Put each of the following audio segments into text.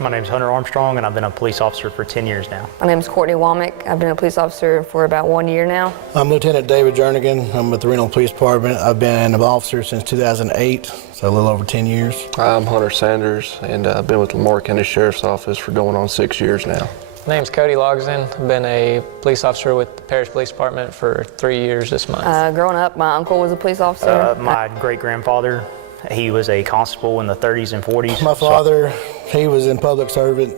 My name's Hunter Armstrong, and I've been a police officer for 10 years now. My name's Courtney Womack. I've been a police officer for about 1 year now. I'm Lieutenant David Jernigan. I'm with the Reno Police Department. I've been an officer since 2008, so a little over 10 years. I'm Hunter Sanders, and I've been with Lamar County Sheriff's Office for going on 6 years now. My name's Cody Logsdon. I've been a police officer with the Parish Police Department for 3 years this month. Growing up, my uncle was a police officer. My great-grandfather, he was a constable in the 30s and 40s. My father, he was in public service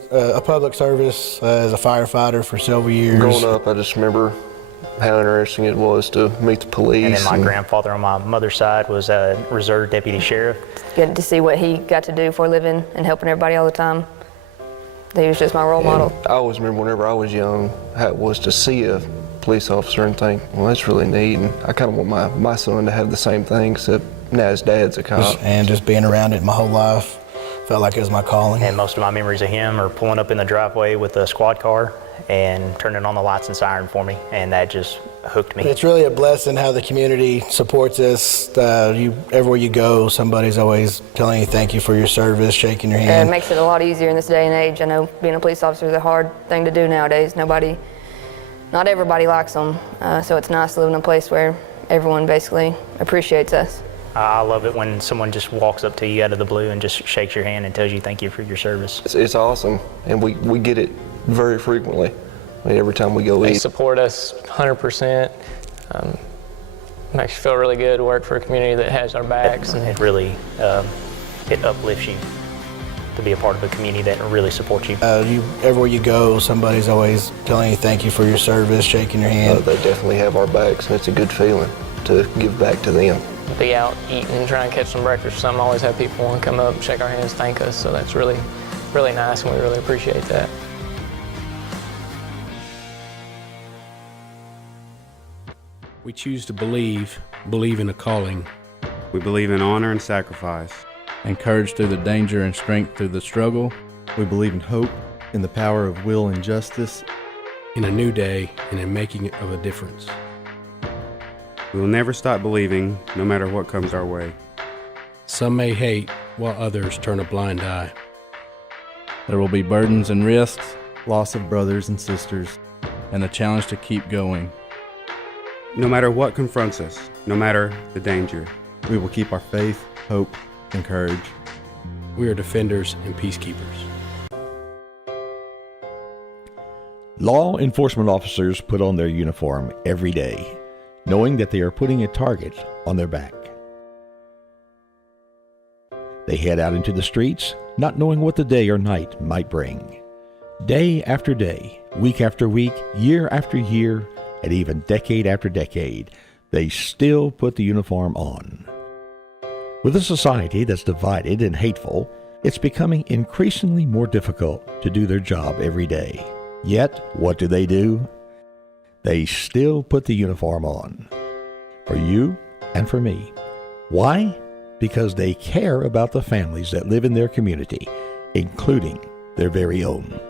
as a firefighter for several years. Growing up, I just remember how interesting it was to meet the police. And then my grandfather on my mother's side was a reserve deputy sheriff. Getting to see what he got to do for a living and helping everybody all the time. He was just my role model. I always remember whenever I was young how it was to see a police officer and think, well, that's really neat. And I kind of want my son to have the same thing, except now his dad's a cop. And just being around it my whole life, felt like it was my calling. And most of my memories of him are pulling up in the driveway with a squad car and turning on the lights and siren for me, and that just hooked me. It's really a blessing how the community supports us. Everywhere you go, somebody's always telling you thank you for your service, shaking your hand. It makes it a lot easier in this day and age. I know being a police officer is a hard thing to do nowadays. Not everybody likes them, so it's nice to live in a place where everyone basically appreciates us. I love it when someone just walks up to you out of the blue and just shakes your hand and tells you thank you for your service. It's awesome, and we get it very frequently. I mean, every time we go They eat. support us 100%. Makes you feel really good to work for a community that has our backs. It really it uplifts you to be a part of a community that really supports you. Everywhere you go, somebody's always telling you thank you for your service, shaking your hand. They definitely have our backs, and it's a good feeling to give back to them. Be out eating, trying to catch some breakfast or something. Always have people want to come up, shake our hands, thank us. So that's really, really nice, and we really appreciate that. We choose to believe in a calling. We believe in honor and sacrifice. And courage through the danger and strength through the struggle. We believe in hope, in the power of will and justice. In a new day and in making of a difference. We will never stop believing, no matter what comes our way. Some may hate, while others turn a blind eye. There will be burdens and risks, loss of brothers and sisters, and a challenge to keep going. No matter what confronts us, no matter the danger, we will keep our faith, hope, and courage. We are defenders and peacekeepers. Law enforcement officers put on their uniform every day, knowing that they are putting a target on their back. They head out into the streets, not knowing what the day or night might bring. Day after day, week after week, year after year, and even decade after decade, they still put the uniform on. With a society that's divided and hateful, it's becoming increasingly more difficult to do their job every day. Yet, what do? They still put the uniform on. For you and for me. Why? Because they care about the families that live in their community, including their very own.